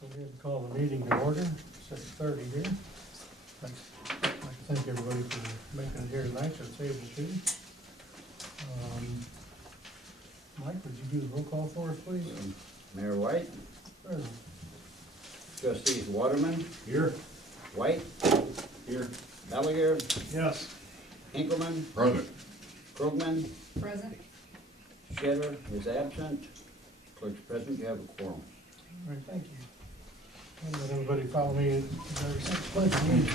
Go ahead and call the meeting to order, 6:30 here. I'd like to thank everybody for making it here tonight, that's able to. Mike, would you do the roll call for us, please? Mayor White, Present. Trustees Waterman, Here. White, Here. Ballegeer, Yes. Hinkleman, Present. Krogman, Present. Shedder is absent. Clerk's present, you have a quorum. All right, thank you. And let everybody follow me in the pledge of allegiance.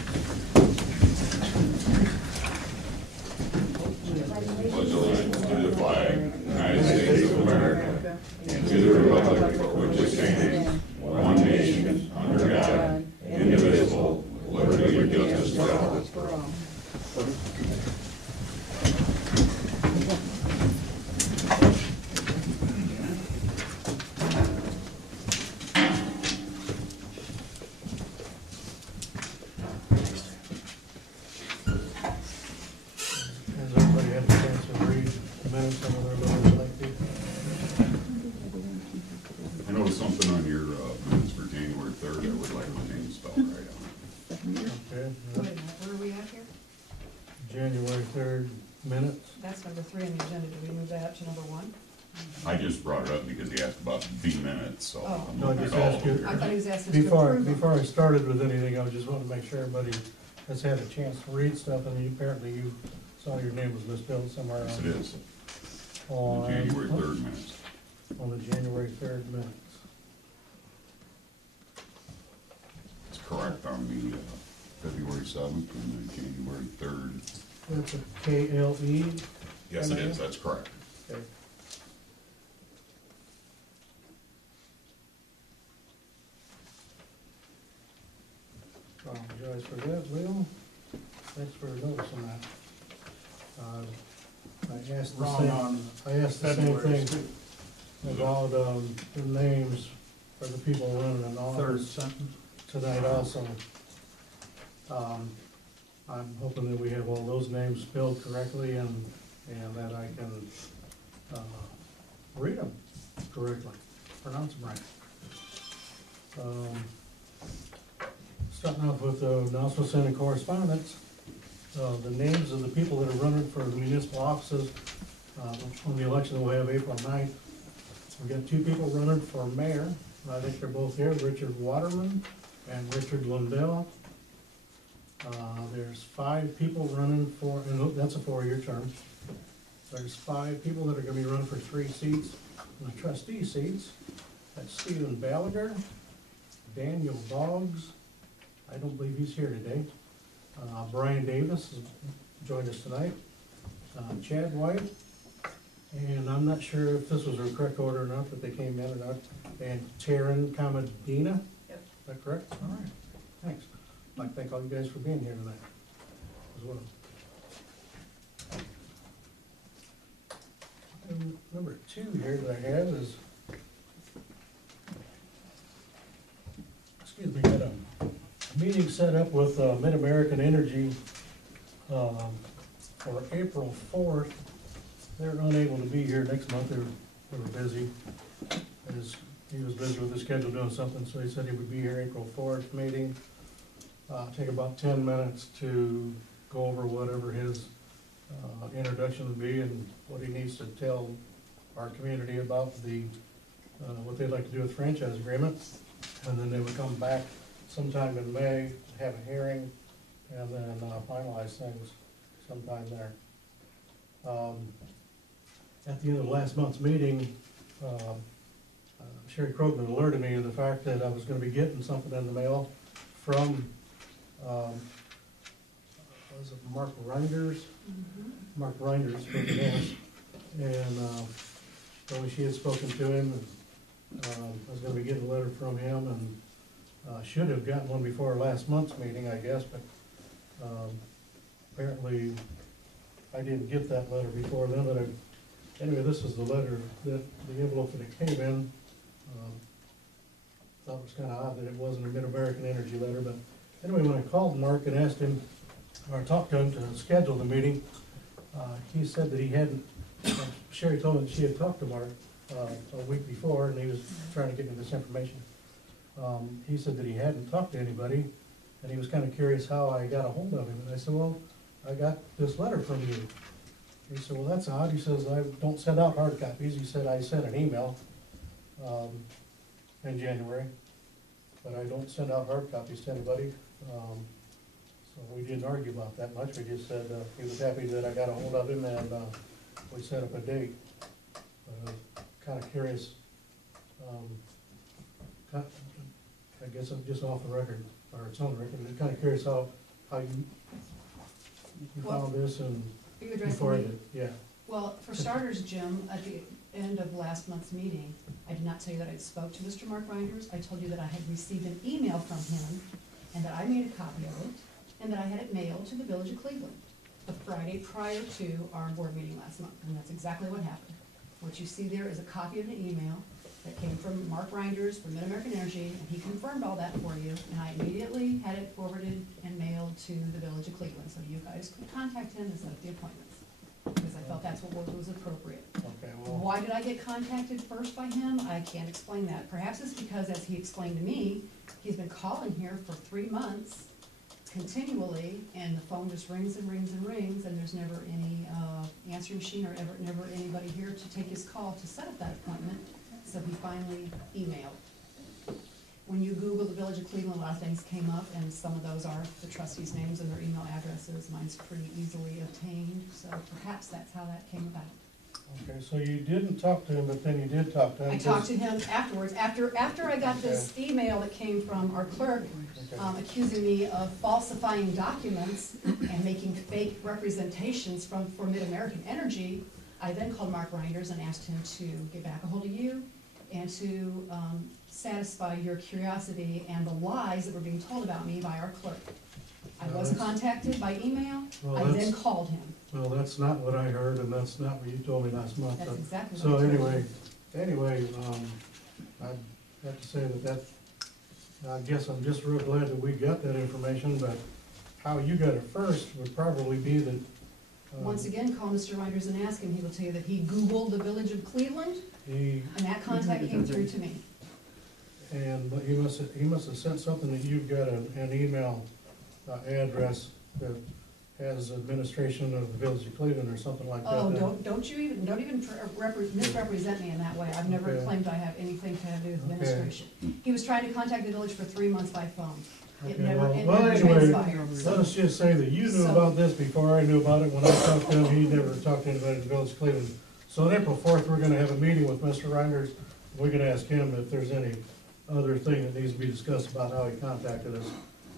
Pledge allegiance to the flag of the United States of America and to the republic for which it stands, one nation, under God, indivisible, with liberty and justice for all. Has everybody had a chance to read the minutes some of their little lengthy? I noticed something on your minutes for January 3rd. I would like my name spelled right on Okay. Wait a minute, where are we at here? January 3rd minutes. That's number 3 on the agenda. Did we move that up to number 1? it. I just brought it up because he asked about the minutes, so Oh. I'm No, I looking just at all asked of you- them I here. thought he was asking us to Before approve them. before I started with anything, I just wanted to make sure everybody has had a chance to read stuff, and apparently you saw your name was misspelled somewhere Yes, on. it is. On The January 3rd minutes. On the January 3rd minutes. It's correct on the February 7th and the January 3rd. That's a KLE. Yes, it is. That's correct. Okay. Apologize for that, Will. Thanks for noticing that. I asked the Wrong same, on I asked the same February thing about, the names for the people running an third office sentence. tonight also. I'm hoping that we have all those names spelled correctly and that I can, read them correctly, pronounce them right. Starting off with announcements and correspondence, the names of the people that are running for the municipal offices, on the election that we'll have April 9th. We've got 2 people running for mayor. I think they're both here, Richard Waterman and Richard Lindell. There's 5 people running for, and that's a 4-year term. There's 5 people that are gonna be running for 3 seats, in the trustee seats. That's Stephen Ballegeer, Daniel Boggs, I don't believe he's here today. Brian Davis has joined us tonight. Chad White, and I'm not sure if this was the correct order or not, that they came in or not. And Taren, Komadina. Yep. Is that correct? All right, thanks. I'd like to thank all you guys for being here tonight as well. And number 2 here that I have is, excuse me, got a meeting set up with MidAmerican Energy for April 4th. They're unable to be here next month. They were busy. He was busy with his schedule doing something, so he said he would be here April 4th meeting. Take about 10 minutes to go over whatever his introduction would be and what he needs to tell our community about the what they'd like to do with franchise agreement. And then they would come back sometime in May, have a hearing, and then finalize things sometime there. At the end of last month's meeting, Sherry Krogman alerted me of the fact that I was gonna be getting something in the mail from, was it Mark Reinders? Mark Reinders from the Nest. And so she had spoken to him, and I was gonna be getting a letter from him, and should have gotten one before last month's meeting, I guess, but apparently I didn't get that letter before then, but anyway, this is the letter, that the envelope that it came in. Thought it was kinda odd that it wasn't a MidAmerican Energy letter, but anyway, when I called Mark and asked him, or talked to him to schedule the meeting, he said that he hadn't, Sherry told him that she had talked to Mark a week before, and he was trying to get me this information. He said that he hadn't talked to anybody, and he was kinda curious how I got a hold of him, and I said, well, I got this letter from you. He said, well, that's odd. He says, I don't send out hard copies. He said, I sent an email, in January, but I don't send out hard copies to anybody. So we didn't argue about that much. We just said, he was happy that I got a hold of him, and, we set up a date. Kinda curious, I guess I'm just off the record, or it's on the record, I'm kinda curious how you found this and Are you addressing before I me? did, yeah. Well, for starters, Jim, at the end of last month's meeting, I did not tell you that I spoke to Mr. Mark Reinders. I told you that I had received an email from him, and that I made a copy of it, and that I had it mailed to the Village of Cleveland the Friday prior to our board meeting last month, and that's exactly what happened. What you see there is a copy of the email that came from Mark Reinders from MidAmerican Energy, and he confirmed all that for you, and I immediately had it forwarded and mailed to the Village of Cleveland, so you guys could contact him and set up the appointments, because I felt that's what was appropriate. Okay, well, Why did I get contacted first by him? I can't explain that. Perhaps it's because, as he explained to me, he's been calling here for 3 months continually, and the phone just rings and rings and rings, and there's never any answering machine or never anybody here to take his call to set up that appointment. So he finally emailed. When you Google the Village of Cleveland, a lot of things came up, and some of those are the trustees' names and their email addresses. Mine's pretty easily obtained, so perhaps that's how that came about. okay, so you didn't talk to him, but then you did talk to him. I talked to him afterwards, after I got this email that came from our clerk, Okay. accusing me of falsifying documents and making fake representations for MidAmerican Energy. I then called Mark Reinders and asked him to get back a hold of you and to satisfy your curiosity and the lies that were being told about me by our clerk. I Well, was that's- contacted by email, Well, I then that's- called him. Well, that's not what I heard, and that's not what you told me last month. That's exactly So what I told you. anyway, I'd have to say that, I guess I'm just real glad that we got that information, but how you got it first would probably be that. Once again, call Mr. Reinders and ask him, he will tell you that he Googled the Village of Cleveland, He, and that contact came through to me. but he must have sent something that you've got an email address that has administration of the Village of Cleveland or something like that. Oh, then- don't even misrepresent me in that way. I've never Okay. claimed I have anything to do with Okay. administration. He was trying to contact the village for 3 months by phone. It Okay, never, it well, never anyway, transpired. let us just say that you knew So- about this before I knew about it. When I talked to him, he never talked to anybody in the Village of Cleveland. So on April 4th, we're gonna have a meeting with Mr. Reinders. We're gonna ask him if there's any other thing that needs to be discussed about how he contacted us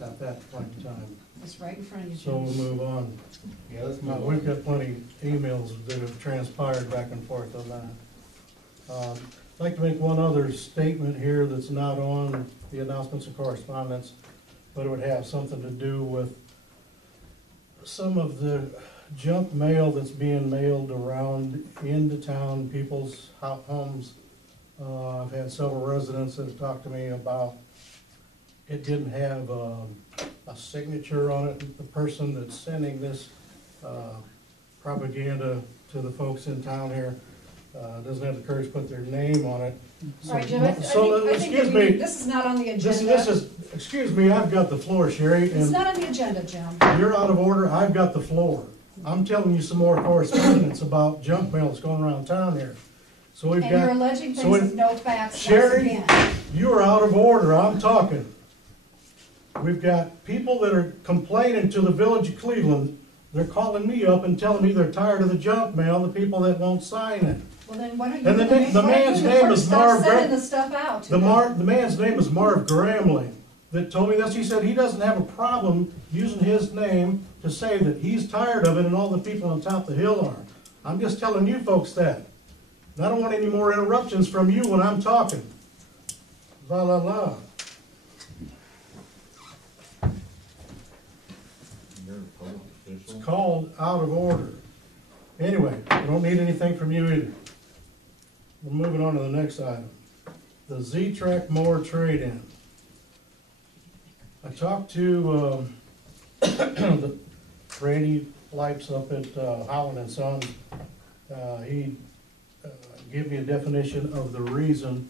at that point in time. It's right in front of you, So Jim. we'll move on. Yeah, let's Now, we've got plenty emails that have transpired back and forth on that. I'd like to make one other statement here that's not on the announcements and correspondence, but it would have something to do with some of the junk mail that's being mailed around into town, people's homes. I've had several residents that have talked to me about it didn't have a signature on it. The person that's sending this propaganda to the folks in town here doesn't have the courage to put their name on it. All right, Jim, I think Excuse that me, this is not on the this agenda. is, excuse me, I've got the floor, Sherry, It's and not on the agenda, Jim. you're out of order, I've got the floor. I'm telling you some more correspondence about junk mail that's going around town here. So we've And you're got, alleging so things it- with no facts once Sherry? again. you're out of order, I'm talking. We've got people that are complaining to the Village of Cleveland. They're calling me up and telling me they're tired of the junk mail, the people that won't sign it. Well, then why don't you? And the man's name is Marv Stop sending Gra- the stuff out to The them. man's name is Marv Gramling, that told me this. He said he doesn't have a problem using his name to say that he's tired of it and all the people on top of the hill are. I'm just telling you folks that. And I don't want any more interruptions from you when I'm talking. La la la. It's called out of order. Anyway, I don't need anything from you either. We're moving on to the next item. The Z-Track mower trade-in. I talked to, the Brady Lipes up at Howland and Son. He gave me a definition of the reason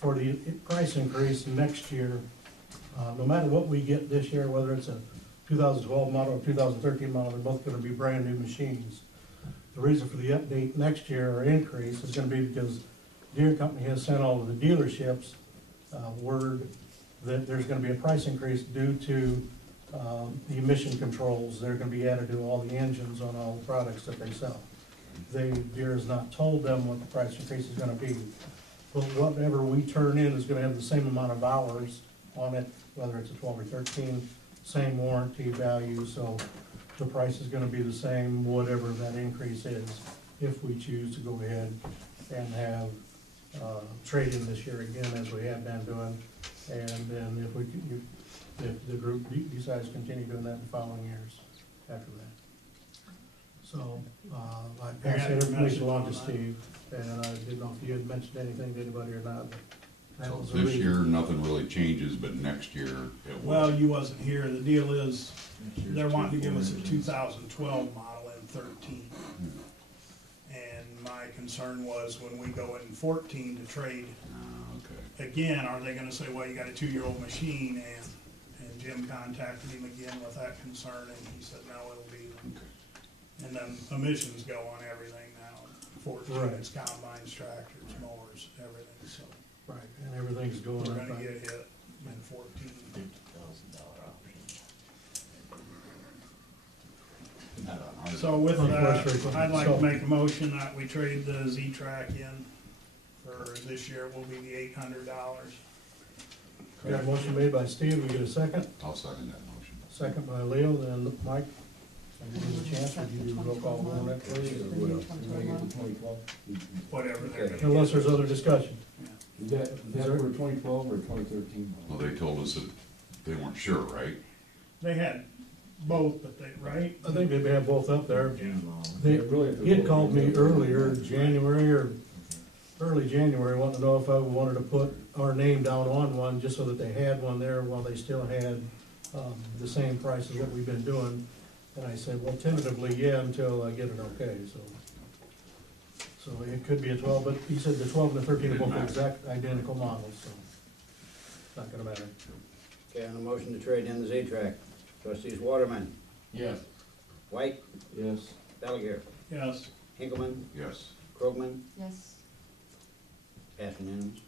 for the price increase next year, no matter what we get this year, whether it's a 2012 model or 2013 model, they're both gonna be brand new machines. The reason for the update next year or increase is gonna be because Deere Company has sent all of the dealerships word that there's gonna be a price increase due to the emission controls. They're gonna be added to all the engines on all the products that they sell. Deere has not told them what the price increase is gonna be. But whatever we turn in is gonna have the same amount of hours on it, whether it's a 12 or 13, same warranty value, so the price is gonna be the same, whatever that increase is, if we choose to go ahead and have trade-in this year again, as we have been doing. And then if the group decides to continue doing that in the following years after that. So, I passed that information along to Steve, and I didn't know if you had mentioned anything to anybody or not. But that So was the this reason. year, nothing really changes, but next year it will. Well, you wasn't here. The deal is, they're wanting to give us a 2012 model in 13. And my concern was when we go in 14 to trade Okay. again, are they gonna say, well, you got a 2-year-old machine? And Jim contacted him again with that concern, and he said, no, it'll be. Okay. And then emissions go on everything now. 14, Right. it's combines, tractors, mowers, everything, so Right, and everything's going we're up. gonna right? get hit in 14. So with that, I'd like to make a motion that we trade the Z-Track in for this year will be the $800. Got a motion made by Steve, we get a second? I'll second that motion. Second by Leo, then Mike. I'll give you a chance, would you do a roll call on that, please? Whatever they're gonna Unless get. there's other discussion. Is that for 2012 or 2013? Well, they told us that they weren't sure, right? They had both, but they, right? I think they have both up there. Yeah. He had called me earlier, January or early January, wanting to know if I wanted to put our name down on one, just so that they had one there while they still had the same prices that we've been doing. And I said, well, tentatively, yeah, until I get it okay, so. So it could be a 12, but he said the 12 and the 13 are both exact identical models, so it's not gonna matter. Okay, on the motion to trade in the Z-Track, trustees Waterman, Yes. White, Yes. Ballegeer, Yes. Hinkleman, Yes. Krogman, Yes. passed unanimous.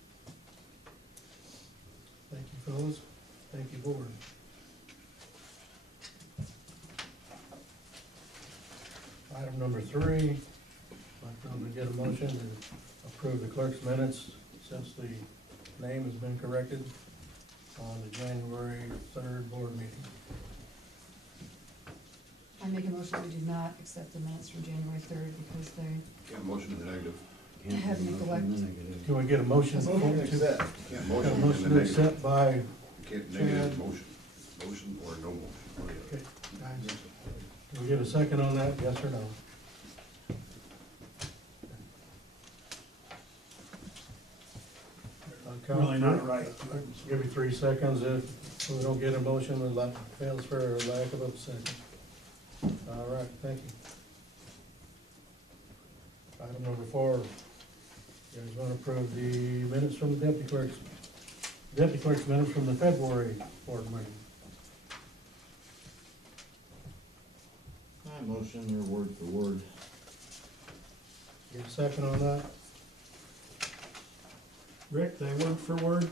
Thank you, fellas. Thank you, board. Item number 3, I'm going to get a motion to approve the clerk's minutes since the name has been corrected on the January 3rd board meeting. I make a motion we do not accept the minutes from January 3rd because they Yeah, motion in the negative. have neglect. Can we get a motion? Motion to to- accept. Yeah, Got a motion in motion the to negative. accept by, You can't negative motion. Motion or no motion. One or the okay, other. guys, can we get a second on that, yes or no? I'll count Really not three. right. Give you 3 seconds. If we don't get a motion, it fails for lack of a second. All right, thank you. Item number 4. You guys want to approve the minutes from the deputy clerk's minutes from the February board meeting. I motion their word for word. Get a second on that? Rick, they word for word?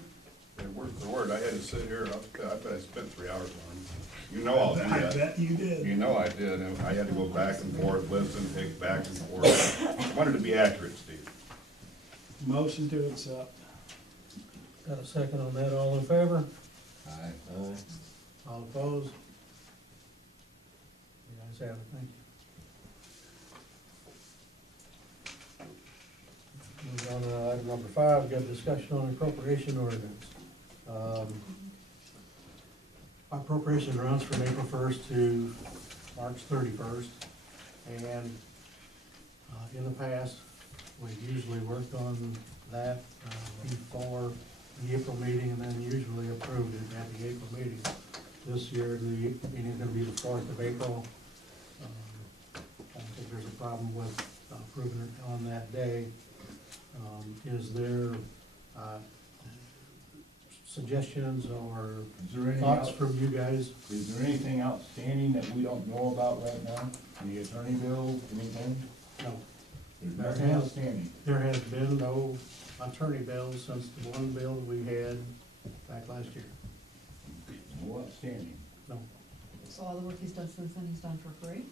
Yeah, word for word, I had to sit here, I bet I spent 3 hours on them. You know I'll do I that. bet you did. You know I did, and I had to go back and forth, listen, take back and forth. I wanted to be accurate, Steve. Motion to accept. Got a second on that, all in favor? Aye. All opposed? You guys have it, thank you. Move on to item number 5, we got discussion on appropriation ordinance. Appropriation runs from April 1st to March 31st, and in the past, we've usually worked on that before the April meeting, and then usually approved it at the April meeting. This year, the meeting is gonna be the 4th of April. I don't think there's a problem with approving it on that day. Is there, suggestions or Is there anything thoughts else, from you guys? is there anything outstanding that we don't know about right now? Any attorney bills, anything? No. There's nothing outstanding. There has been no attorney bills since the one bill we had back last year. No outstanding. No, So all the work he's done since then, he's done for free?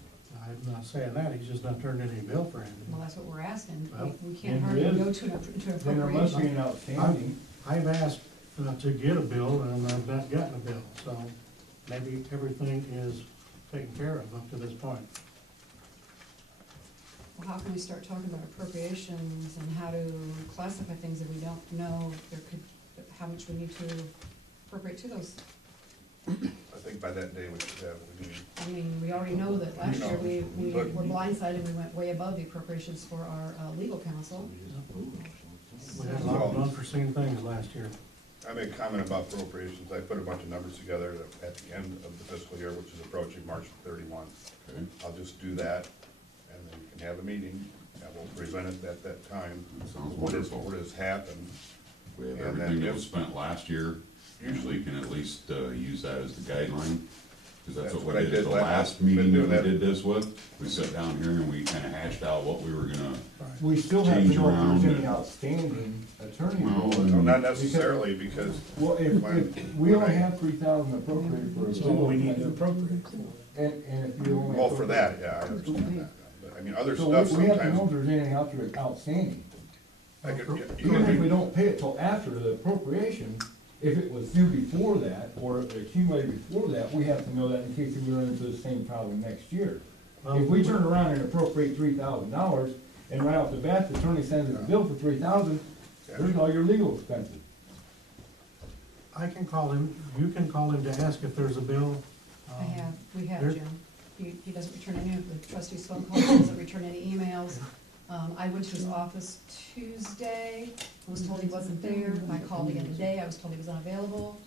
I'm not saying that, he's just not turned any bill for anything. Well, that's what we're asking. Well, We can't then hardly there is- go to an Then there must be appropriation. an outstanding. I've asked to get a bill and I've not gotten a bill, so maybe everything is taken care of up to this point. Well, how can we start talking about appropriations and how to classify things if we don't know how much we need to appropriate to those? I think by that day we should have, I mean, we already know that last year we were But- blindsided, we went way above the appropriations for our legal counsel. We had a lot of unforeseen things last year. I made a comment about appropriations. I put a bunch of numbers together at the end of the fiscal year, which is approaching March 31. Okay. I'll just do that, and then you can have a meeting, and we'll present it at that time. Sounds What wonderful. has happened. We have And then everything that if- was spent last year, usually can at least use that as the guideline. Because that's what I we did at the last been meeting that doing we that. did this with. We sat down here and we kinda hashed out what we were gonna, We still have to Change know if around there's and- any outstanding attorney Well, bills. No, not necessarily, because Well, if we only have 3,000 appropriated for. So we need to appropriate. And if you only. well, for that, yeah, I understand that. But I mean, other So stuff we have to know if sometimes. there's anything out there outstanding. I could- you Even if we could- don't pay it till after the appropriation, if it was due before that, or accumulated before that, we have to know that in case we run into the same problem next year. If we turn around and appropriate $3,000, and right off the bat, the attorney sends us a bill for $3,000, there's all your legal expenses. I can call him, you can call him to ask if there's a bill. We have, there- Jim. He doesn't return any of the trustees' phone calls, he doesn't return any emails. I went to his office Tuesday, was told he wasn't there. I called again today, I was told he was unavailable.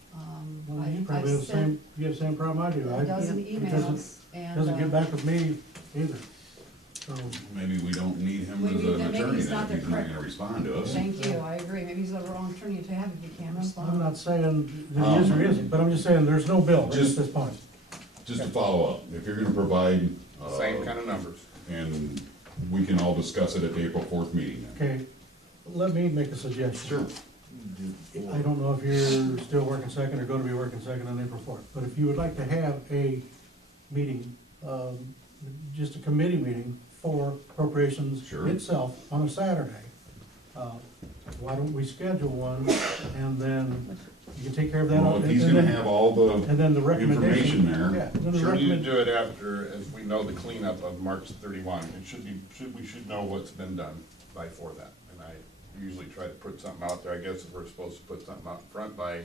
Well, you I probably have the sent same, you have the same problem I do. a dozen It emails and. Doesn't get back with me either, so. maybe we don't need him Maybe- as an maybe attorney he's not then, if he's not the gonna respond to us. Thank you, I agree. Maybe he's the wrong attorney to have if he can't I'm respond. not saying that he is or isn't, but I'm just saying there's no bill right at Just- this point. Just to follow up, if you're gonna provide, Same kind of numbers. and we can all discuss it at the April 4th meeting then. Okay, let me make a suggestion. Sure. I don't know if you're still working second or gonna be working second on April 4th, but if you would like to have a meeting, just a committee meeting for appropriations Sure. itself on a Saturday, why don't we schedule one, and then you can take care of that. Well, if he's gonna have all the And then the recommendation. information there, Yeah, then the Sure, you recommend- do it after, as we know the cleanup of March 31. It should be, we should know what's been done before that. And I usually try to put something out there. I guess if we're supposed to put something out front by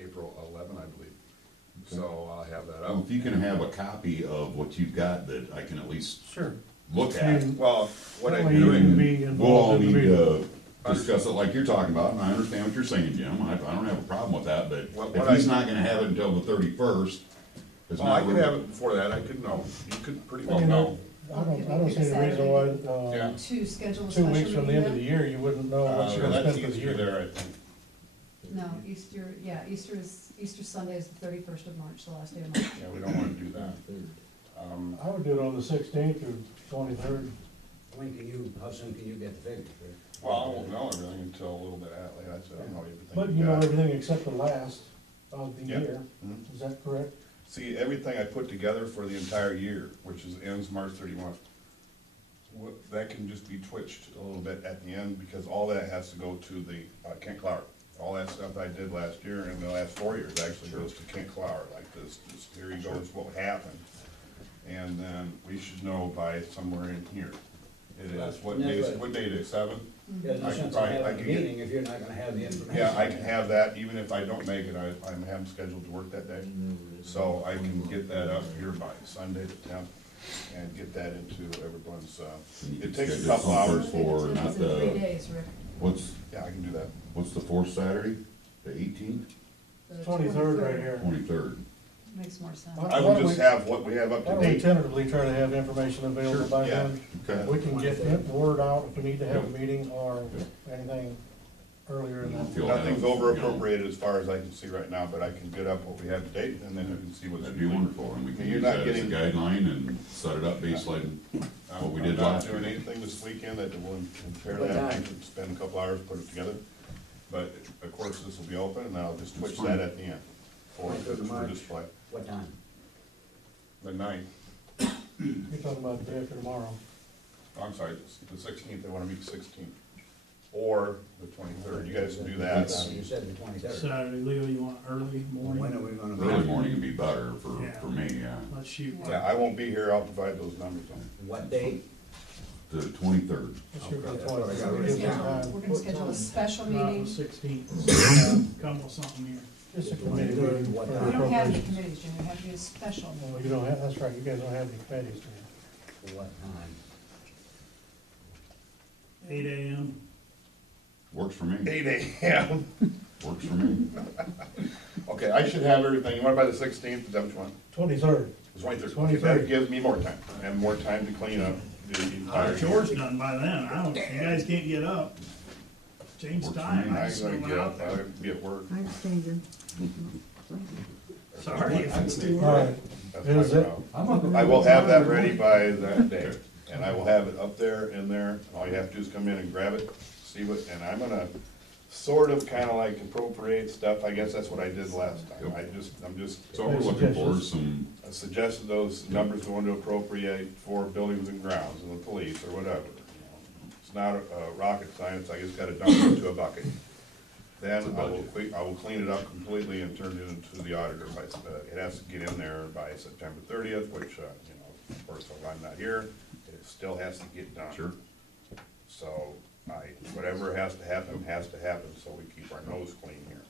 April 11, I believe. So I'll have that well, up. if you can have a copy of what you've got that I can at least Sure. look I at. mean, Well, what I That way you do, can be We'll all involved in need the meeting. to discuss it like you're talking about, and I understand what you're saying, Jim, I don't have a problem with that, but What if he's not gonna have it until the 31st, it's well, I not. could have it before that. I could know. You could pretty I well mean, know. I don't see any reason why, Yeah. To schedule a 2 special weeks from the end of the meeting year, you wouldn't know what you're gonna That's spend for the Easter year. there, I think. then? No, Easter Sunday is the 31st of March, the last day of March. Yeah, we don't want to do that. I would do it on the 16th or 23rd. How soon can you get the figures, Rick? Well, I won't know everything until a little bit later. I said, I don't know everything. But you you know got. everything except the last of the Yeah. year, Mhm. is that correct? See, everything I put together for the entire year, which ends March 31, that can just be twitched a little bit at the end, because all that has to go to the Kent Clower. All that stuff I did last year and the last 4 years actually goes to Kent Clower, like this, here he goes, what happened. And then we should know by somewhere in here. It is, what day is it, 7? Yeah, I no can sense in probably- I having a can get- meeting if you're not gonna have the information. Yeah, I can have that, even if I don't make it, I have them scheduled to work that day. So I can get that up here by Sunday the 10th and get that into everyone's, it takes a couple hours. For not It's in 3 the, days, Rick. Yeah, I can do that. what's the fourth Saturday? The 18th, The 23rd right here. 23rd? Makes more sense. Why I don't will just we- have what we have up Why to don't we date. tentatively try to have information available by yeah. then? Okay. We can get word out if we need to have a meeting or anything earlier in that. You'll have, Nothing's you know, over appropriated as far as I can see right now, but I can get up what we have to date, and then you can see what's. That'd be wonderful, and we can You're use not that as a getting- guideline and set it up baseline what we did last I'm not doing year. anything this weekend that will impair What that, I time? could spend a couple hours, put it together. But of course, this will be open, and I'll just That's twitch fine. that at the end for 23rd of March. display. What time? The 9th, You're talking about the day after tomorrow. I'm sorry, the 16th, they wanna meet the 16th, or the 23rd, you guys can do that. You said the 23rd. Saturday, Leo, you want early When are morning? we gonna Early meet? morning would be better for me, yeah. Let's shoot. Yeah, I won't be here, I'll provide those numbers on. What date? The 23rd. Let's shoot for the Okay, that's what I 20th. got We're Gives us gonna time. schedule, we're gonna schedule a special Not meeting. the 16th. Come with something here. Just a committee for What for time? We don't have any appropriations. committees, Jim, it has to be a special. Well, you don't have, that's right, you guys don't have any committees, do you? What time? 8 AM. Works for me, 8 AM. works for me. Okay, I should have everything, you want by the 16th, is that what you want? 23rd. The 23rd, 23rd. that gives me more time, and more time to clean up the entire. Yours done by then. I don't, you guys can't get up. Change Works for time. me. I I just gotta went get out up, there. I'll be at work. I abstained. Sorry. All right, That's Is my it? problem. I'm up I will have that ready by that day, and I will have it up there, in there, and all you have to do is come in and grab it, see what, and I'm gonna sort of kinda like appropriate stuff, I guess that's what I did last time, I'm just, So we're looking for some, I suggested those numbers going to appropriate for buildings and grounds and the police or whatever. It's not rocket science, I just gotta dump it into a bucket. Then I will clean it up completely and turn it into the auditor by, it has to get in there by September 30th, which, you know, of course, if I'm not here, it still has to get done. sure, So whatever has to happen, so we keep our nose clean here.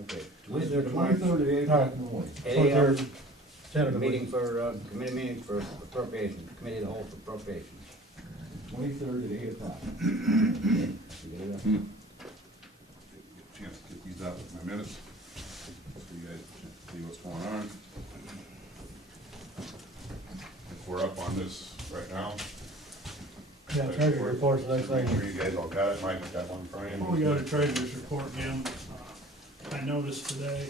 Okay, 23rd of March. 23rd at 8 o'clock in the morning. 8 AM. 23rd, tentatively. Meeting for, committee meeting for appropriations, committee of the whole for appropriations. 23rd at 8 o'clock. You get it up? Get a chance to get these out with my minutes, so you guys see what's going on. If we're up on this right now. Yeah, treasury report's the next thing. Sure you guys all got it, Mike, got one for you? Before we go to treasurer's report, Jim, I noticed today,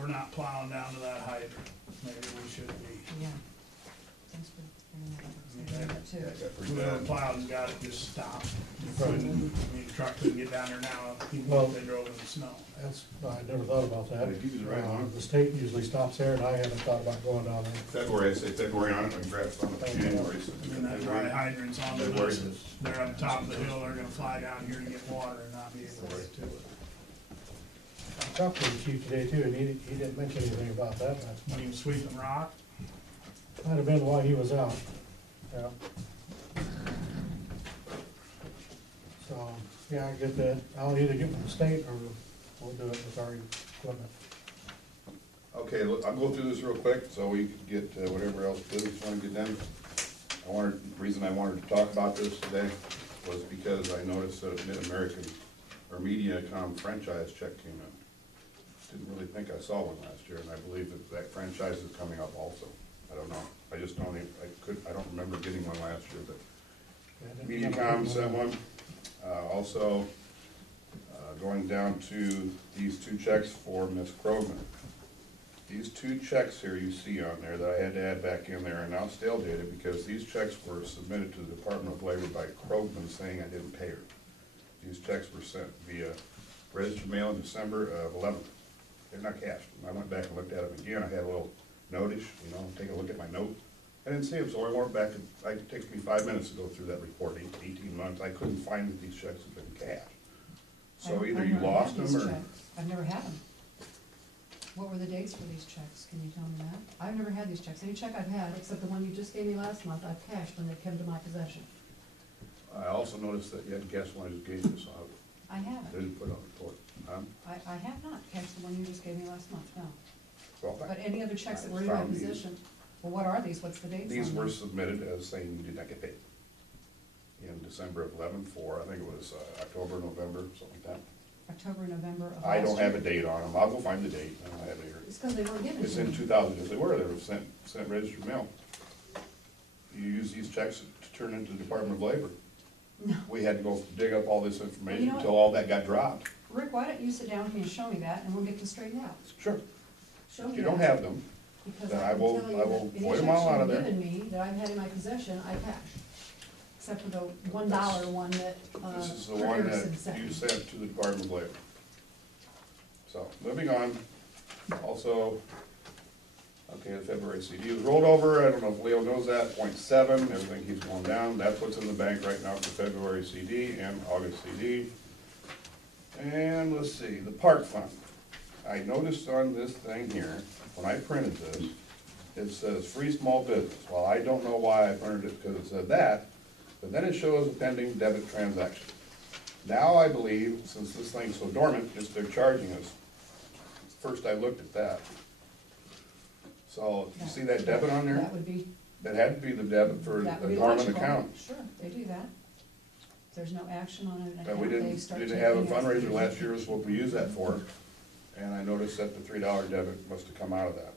we're not plowing down to that hydrant. Maybe we should be. Yeah. Thanks for bringing that up. I was gonna bring that Yeah, too. I got pretty Whoever bad. plowed and got it just stopped. Right. I mean, the truck couldn't get down there now, even Well- if they drove in the snow. That's, I never thought about that. Did you use the right one? The state usually stops there, and I haven't thought about going down there. February, I say February on it, I can grab some of January. I mean, that dry hydrant's on the February. list. They're on top of the hill, they're gonna fly down here to get water and not be able to get to it. I talked to the chief today too, and he didn't mention anything about that, but When he was sweeping rock, might have been while he was out, yeah. So, yeah, I get that, I'll either get with the state or we'll do it with our equipment. Okay, look, I'll go through this real quick, so we can get whatever else business you wanna get done. The reason I wanted to talk about this today was because I noticed that a MidAmerican, or MediaCom franchise check came in. Didn't really think I saw one last year, and I believe that franchise is coming up also. I don't know, I just don't even, I don't remember getting one last year, but Yeah, I didn't- MediaCom sent one. Also, going down to these two checks for Ms. Krogman. These two checks here you see on there that I had to add back in there are now stale dated because these checks were submitted to the Department of Labor by Krogman saying I didn't pay her. These checks were sent via registered mail in December of 11th. They're not cashed. I went back and looked at them again. I had a little notice, you know, take a look at my note. I didn't see them, so I went back and it takes me 5 minutes to go through that report, 18 months. I couldn't find that these checks have been cashed. So I've either you never had lost these them or. checks. I've never had them. What were the dates for these checks? Can you tell me that? I've never had these checks. Any check I've had, except the one you just gave me last month, I've cashed when they came to my possession. I also noticed that you had cashed one I just gave you, so I I haven't. didn't put it on the report. I have not cashed the one you just gave me last month, no. Well, But any other checks that I were in my found these. possession, well, what are these? What's the dates on These them? were submitted as saying you did not get paid. In December of 11 for, I think it was October, November, something like that. October, November of last year? I don't have a date on them. I'll go find the date. I don't have it here. It's because they weren't given It's to in me. 2000, yes, they were sent registered mail. You use these checks to turn into the Department of Labor. We had to go dig up all this You information know what? until all that got dropped. Rick, why don't you sit down with me and show me that, and we'll get this straightened out? Sure. Show me If you don't that. have them, Because then I can tell you I will that any void checks them all out of you've there. given me that I've had in my possession, I cash. Except for the $1 one that, This is the one Curtis that had sent you me. sent to the Department of Labor. So, moving on, also, okay, the February CD was rolled over, I don't know if Leo knows that, .7, everything keeps going down, that's what's in the bank right now for February CD and August CD. And let's see, the park fund. I noticed on this thing here, when I printed this, it says free small business. Well, I don't know why I printed it because it said that, but then it shows a pending debit transaction. Now I believe, since this thing's so dormant, is they're charging us. First I looked at that. So, you see that debit on there? That would be, That had to be the debit for that would a be dormant logical. account. Sure, they do that. If there's no action on an We account, they didn't start have a taking fundraiser action. last year, is what we used that for. And I noticed that the $3 debit must have come out of that.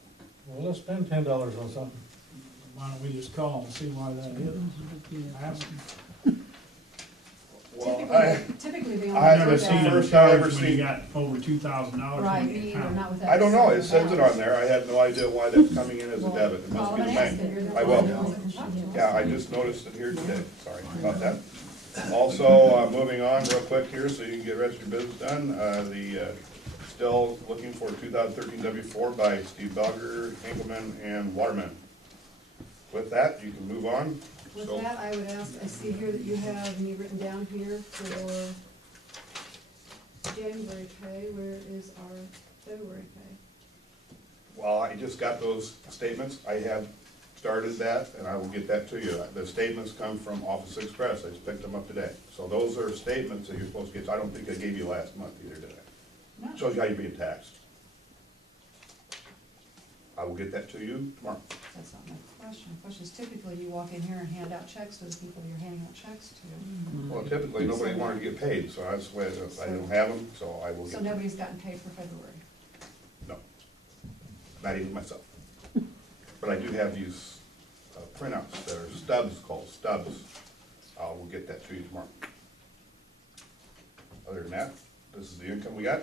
Well, let's spend $10 on something. Why don't we just call and see why that is? Ask them. Well, Typically, they I've only never do seen that. first I've ever When you seen. got over $2,000 Right, in me the either, account. not with that. I don't know, it says it $7,000. on there, I had no idea why that's coming in as a Well, debit, it must call be them the and ask them. You're bank. the I one will. that can talk to us. Yeah, I just noticed it here today, sorry about that. Also, moving on real quick here, so you can get the rest of your business done, still looking for 2013 W4 by Steve Ballegeer, Engelman, and Waterman. With that, you can move on. With So, that, I would ask, I see here that you have me written down here for January pay, where is our February pay? well, I just got those statements, I have started that, and I will get that to you. The statements come from Office Express, I just picked them up today. So those are statements that you're supposed to get, I don't think I gave you last month either, did I? No, Shows you how you're being taxed. I will get that to you tomorrow. that's not my question. The question is typically you walk in here and hand out checks to the people you're handing out checks to. Well, typically, nobody wanted to get paid, so that's why I don't have them, so I will So get them. nobody's gotten paid for February. No, not even myself. But I do have these printouts, they're stubs, called stubs. I will get that to you tomorrow. Other than that, this is the income we got.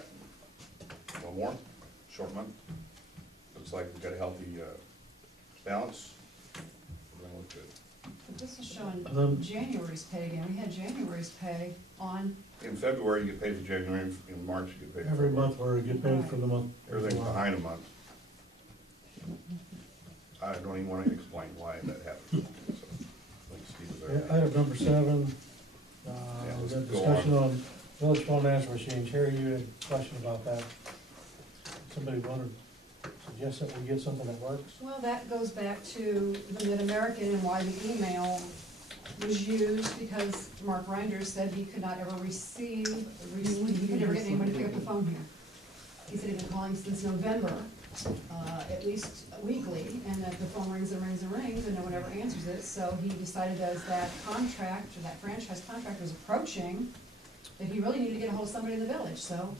No more, short month. Looks like we've got a healthy balance. We're gonna look good. But this is showing Um, January's pay again. We had January's pay on, In February, you get paid for January, in March, you get paid for Every February. month we get paid for the month. Everything's behind a month. I don't even wanna explain why that happened. So, like Steve was Yeah, there. item number 7, Yeah, we let's got go discussion on village phone answer machines. Harry, you had a question about that. Somebody wanted, suggest that we get something that works. well, that goes back to the MidAmerican and why the email was used, because Mark Reinders said he could not ever he could never get anyone to pick up the phone here. He said he'd been calling since November, at least weekly, and that the phone rings and rings and rings, and no one ever answers it, so he decided as that contract, or that franchise contract was approaching, that he really needed to get a hold of somebody in the village, so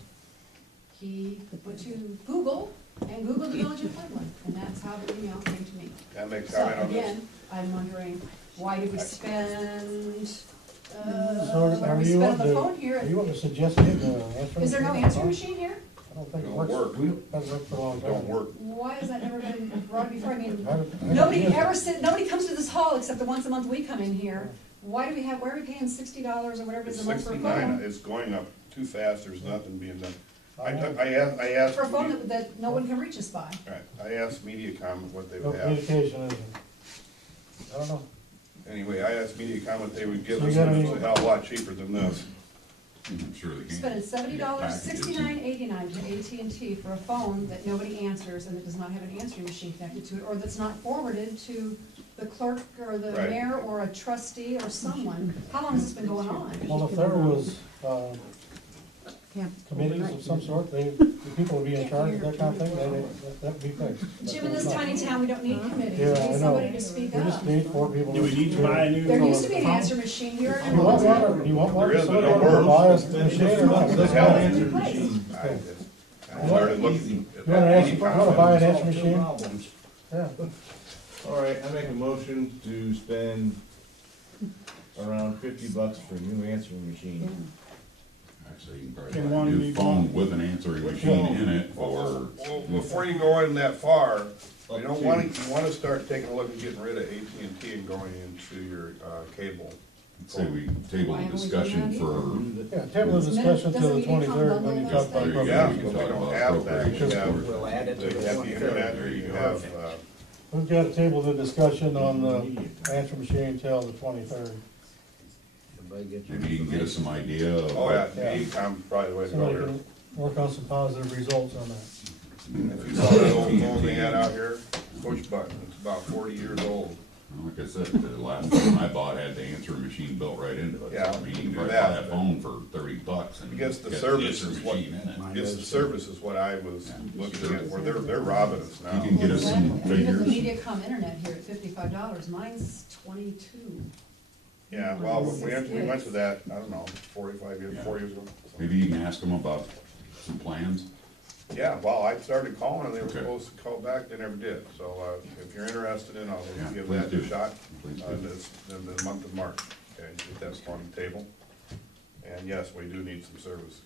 he went to Google and Googled the village of Cleveland, and that's how the email came to me. Can I make a So comment on this? again, I'm wondering, why did we spend, So what are did we you spend on wanting the to, phone here? are you wanting to suggest it, answer? Is there no answering machine here? I don't think it Don't works. work. Hasn't worked for a long time. Don't work. Why has that never been brought up before? I mean, I don't nobody use it. ever said, nobody comes to this hall except the once a month we come in here. Why are we paying $60 or whatever it is It's a month for a 69, phone? it's going up too fast, there's nothing being done. I know. asked. For a phone that no one can reach us by. Right, I asked MediaCom what they No would have. communication, is it? I don't know. Anyway, I asked MediaCom what they would give So us, you got and any- it was a hell of a lot cheaper than this. I'm sure they can. Spending $70, $69.89 to AT&T for a phone that nobody answers and that does not have an answering machine connected to it, or that's not forwarded to the clerk or the Right. mayor or a trustee or someone. How long has this been going on? Well, if there was, committees of some sort, the people would be in charge of that kind of thing, then that'd be fixed. But Jim, in this it's not. tiny town, we don't need committees, we Yeah, need I know. somebody to speak We just up. need 4 people. Do we need to buy a new There used to be an phone? answer machine here. Do you want one, or do you want one? There is, but Somebody don't want to work. buy a machine or not? What the hell? I started looking You wanna buy an answer machine? Problems. Yeah. All right, I make a motion to spend around $50 for a new answering machine. Actually, you can Okay, probably one buy a new need phone one. with an answering machine in it for, Well, before you go in that far, you don't wanna, you wanna start taking a look at getting rid of AT&T and going into your, cable. say we table Why the haven't we discussion done that for, Yeah, table the discussion till the Doesn't mean you come 23rd, when you bundle talk about those things. Yeah, appropriations. but we Talk don't about have that. We appropriations have, for- We'll add it to you the have the internet, or 23rd. you have, We've got to table the discussion on the answer machine till the 23rd. Everybody get your maybe you can get us some idea of. oh yeah, AECom probably the way to go Somebody here. can work on some positive results on that. If you saw that old phone they had out here, push button, it's about 40 years old. Like I said, the last one I bought had the answering machine built right into it. Yeah, So I mean, you do can probably that, buy that but- phone for $30 and. Because the get service answering is what, machine in it. it's the service is what I was looking at, where they're robbing us now. You can get us some Even the figures. MediaCom internet here at $55, mine's 22. Yeah, well, we went to that, I don't know, 45 years, 4 years ago. Maybe you can ask them about some plans. Yeah, well, I started calling and they were Okay. supposed to call back, they never did. So, if you're interested in, I'll Yeah, give please that a do. shot, Please in do. the month of March. Okay, get that on the table. And yes, we do need some service,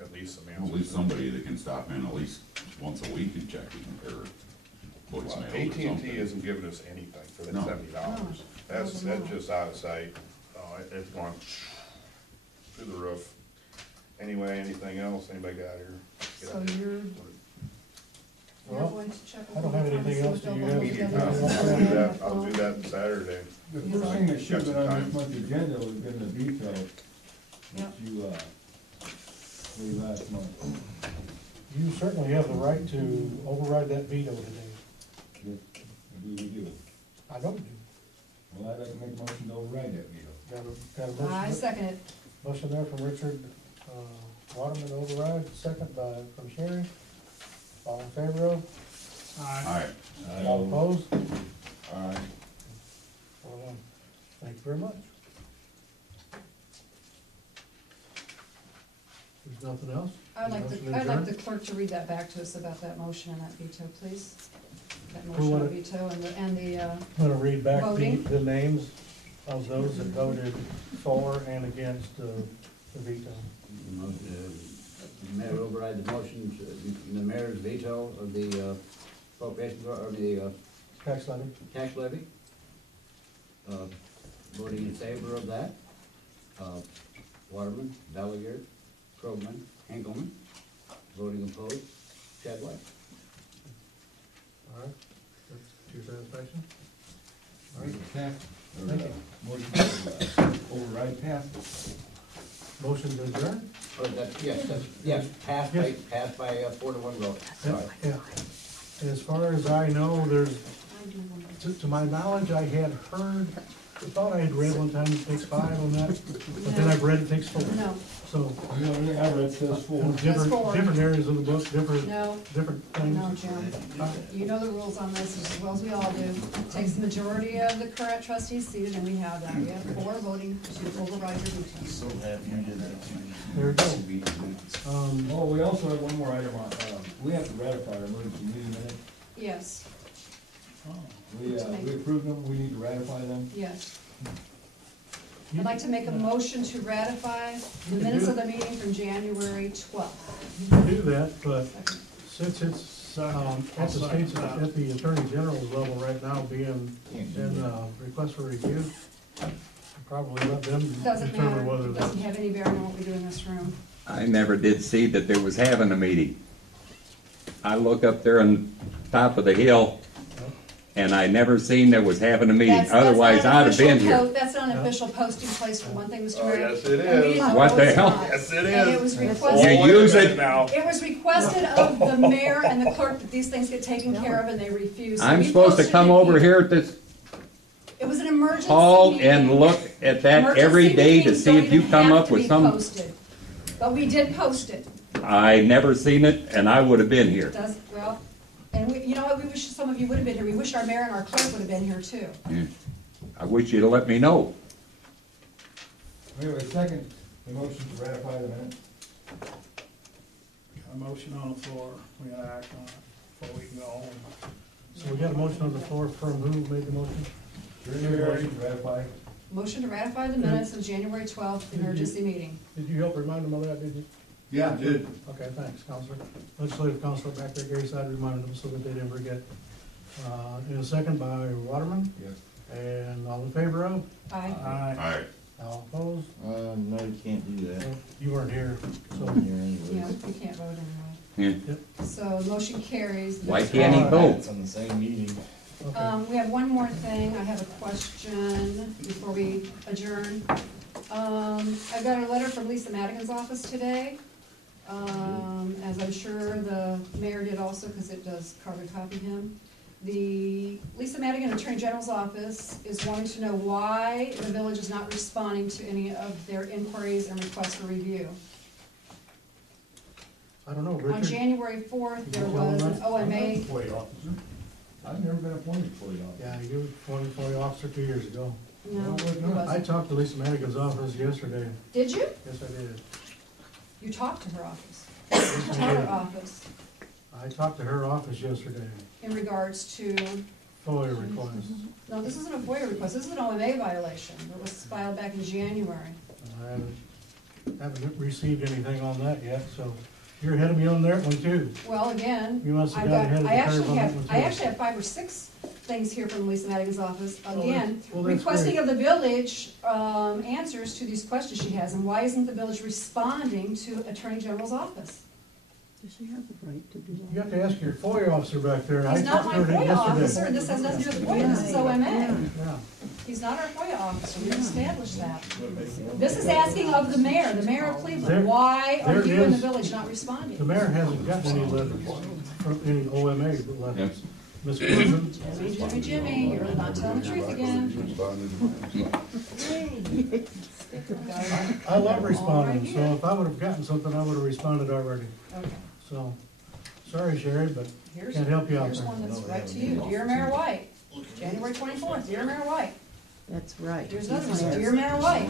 at least some answers. At least somebody that can stop in at least once a week and check it, or voicemail or AT&T something. isn't giving us anything for that No. $70. That's just out of sight. Oh, it's going through the roof. Anyway, anything else, anybody got here? Get So out there. you're Well, going to check. I don't have with anything MediaCom else. to Do see you what have they'll anything hold else? together. I'll do that Saturday. The first thing that should have been on this month's agenda was been the veto, Yep. that you, did last month. You certainly have the right to override that veto today. Yes, we do. I don't do. Well, I'd like to make a motion to override that veto. Got a I motion, second it. motion there from Richard, Waterman to override, second from Sherry. All in favor of? Aye. Alright, All opposed? alright. 4-1. Thank you very much. There's nothing else? I'd like Motion I'd like adjourned? the clerk to read that back to us about that motion and that veto, please. That Who motion want of it? veto and the, I'm gonna read back Voting. the names of those that voted for and against the veto. The mayor override the motions, the mayor's veto of the appropriations or the Tax levy? tax levy. Voting in favor of that, Waterman, Ballegeer, Krogman, Engelman. Voting opposed, Chad White. All right, that's to your satisfaction? All right, Thank you. Motion to override passes. motion to adjourn? Oh, yes, passed by 4-1 vote. Sorry. Yeah. As far as I know, there's, to my knowledge, I had heard, I thought I had read one time it takes 5 on that, but then I've read it takes 4. no, So, I read says 4. different, four. different areas of the book, different no, things. no, Jim. You know the rules on this as well as we all do. Takes the majority of the current trustees seated, and we have that. We have 4 voting to override your veto. So happy you did that. There we go. Oh, we also have one more item on, we have to ratify our emergency meeting minutes. Yes, We approved them, we need to ratify them. yes. I'd like to make a motion to ratify the minutes of the meeting from January 12th. You can do that, but since it's, at the states, at the Attorney General's level right now, being in, request for review, probably let them Doesn't matter, determine whether it that's. doesn't have any bearing on what we do in this room. I never did see that there was having a meeting. I look up there on top of the hill, and I never seen there was having a meeting, That's otherwise not an I'd have been official here. That's not an official posting place for one thing, Mr. Oh, Mayor. yes, it And we is. didn't know What the it's hell? not. Yes, it And is. it was You requested, use it. Now. it was requested of the mayor and the clerk that these things get taken care of, and they refused. So I'm we supposed to posted come it over here. here at this It was an emergency hall meeting. and look at that every Emergency day to meetings see don't if you even come have up to with be some. posted. But we did post it. I never seen it, and I would have been here. Does, well, and we, you know what, we wish some of you would have been here. We wish our mayor and our clerk would have been here too. Yeah. I wish you'd have let me know. We have a second, the motion to ratify the minutes. Got a motion on the floor, we gotta act on it before we can go home. So we got a motion on the floor from who made the motion? Motion to ratify. Motion to ratify the minutes of January 12th emergency meeting. Did you help remind them of that, did you? Yeah, I did. Okay, thanks, Counselor. Legislative Counselor back there, Gary Side, reminded them so that they didn't forget. In a second by Waterman, Yes. and all in favor of? Aye. Aye. All right. All opposed? No, you can't do that. Well, you weren't here, so. I'm here anyways. Yeah, you can't vote anyway. Yeah. So motion carries. Why can't he vote? It's on the same meeting. Okay. We have one more thing. I have a question before we adjourn. I got a letter from Lisa Madigan's office today. As I'm sure the mayor did also, because it does carbon copy him. The Lisa Madigan Attorney General's office is wanting to know why the village is not responding to any of their inquiries and requests for review. I don't know, On Richard. January 4th, there You was an know I'm not a OMA. FOIA officer. I've never been appointed FOIA officer. Yeah, you were appointed FOIA officer 2 years ago. No, it I wasn't. talked to Lisa Madigan's office yesterday. Did you? Yes, I did. You talked to her office. Yes, Tell I her did. office I talked to her office yesterday. in regards to, FOIA request. no, this isn't a FOIA request, this is an OMA violation that was filed back in January. I haven't received anything on that yet, so you're ahead of me on that one too. Well, again, You must have I've got got, ahead of the I curve actually on that have, one I too. actually have 5 or 6 things here from Lisa Madigan's office. Again, well, that's requesting great. of the village, answers to these questions she has, and why isn't the village responding to Attorney General's office? Does she have the right to do You that? have to ask your FOIA officer back there. I He's not talked my to her FOIA yesterday. officer, this has nothing to do with FOIA, this is OMA. Yeah. He's not our FOIA officer, we've established that. This is asking of the mayor of Cleveland, There- why are there you and the is- village not responding? The mayor hasn't gotten any letters from any OMA letters. Ms. Cleveland, Jimmy, you're not telling the truth again. I love responding, so if I would have gotten something, I would have responded already. Okay, So, sorry, Sherry, but here's, can't help you out here's there. one that's right to you. Dear Mayor White, January 24th, dear Mayor White. That's right. Here's another one, dear Mayor White.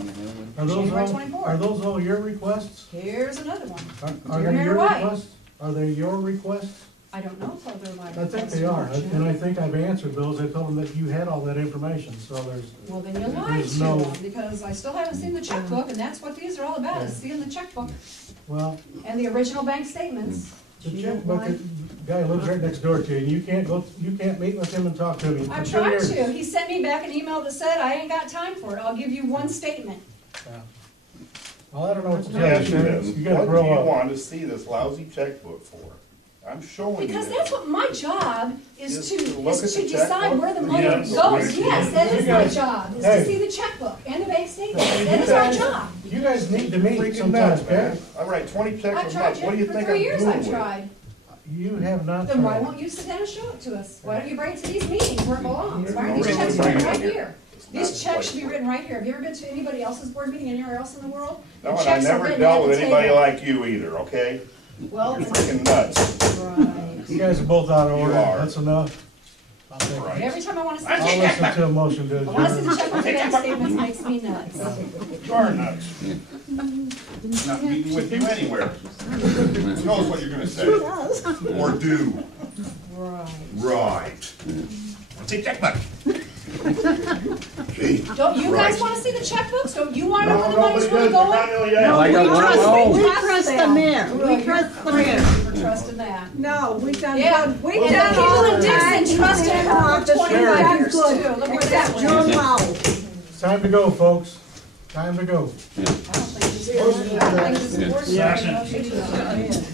Are those January all, 24th. are those all your requests? Here's another one. Are Dear they Mayor your White. requests? Are they your requests? I don't know if they're my I think requests they or are, not, Jim. and I think I've answered those. I told them that you had all that information, so there's, Well, then you lied There's to no- them, because I still haven't seen the checkbook, and that's what these are all about, is seeing the checkbook well, and the original bank statements. the She checkbook, don't like- the guy lives right next door to you, and you can't meet with him and talk to him. I for 2 tried years. to. He sent me back an email that said, I ain't got time for it. I'll give you one statement. Yeah. Well, I don't know what to Let me tell ask you, you Sherry. this, You what gotta do grow you up. want to see this lousy checkbook for? I'm showing you. Because that's what my job is Is to, to look is at to the decide checkbook? where the money Yes. goes. Yes, that is You my guys- job, is Hey. to see the checkbook and the bank statement. That is our job. You guys need to meet Freaking sometimes, nuts, man. okay? I write 20 checks I've a tried, month, what do you Jim, for think 3 I'm years doing I've with it? tried. You have not Then why tried. won't you sit down and show it to us? Why don't you bring it to these meetings where it belongs? Why aren't No these checks reason to written bring it right here. here? It's not These the checks place should be for it. written right here. Have you ever been to anybody else's board meeting anywhere else in the world? No, The and I checks are never written dealt at with the anybody table. like you either, okay? Well, You're freaking nuts. right. You guys are both out of You order, are. that's enough. I'll take it. Right. Every time I wanna see the I'll checkbook, listen to a motion to I wanna see the adjourn. checkbook and bank statements, makes me nuts. You are nuts. Not meeting with you anywhere. Who knows what you're gonna say? Or do. Right. Right. Take checkbook. See? Don't you guys Right. wanna see the checkbooks? Don't you wanna know where the nobody money's does, really they're going? not really Well, I got one at home. We trust the mayor. Well, We trust the you're mayor. crazy for trusting that. No, we've done Yeah, good. We've and the done people all in the right. Dixon trusted We've her done for all the 25 right. years too. Good. Look where Except that Joe went. Lau. It's time to go, folks. Time to go. I don't think this board's- I don't think this board's- Yeah. motion to adjourn.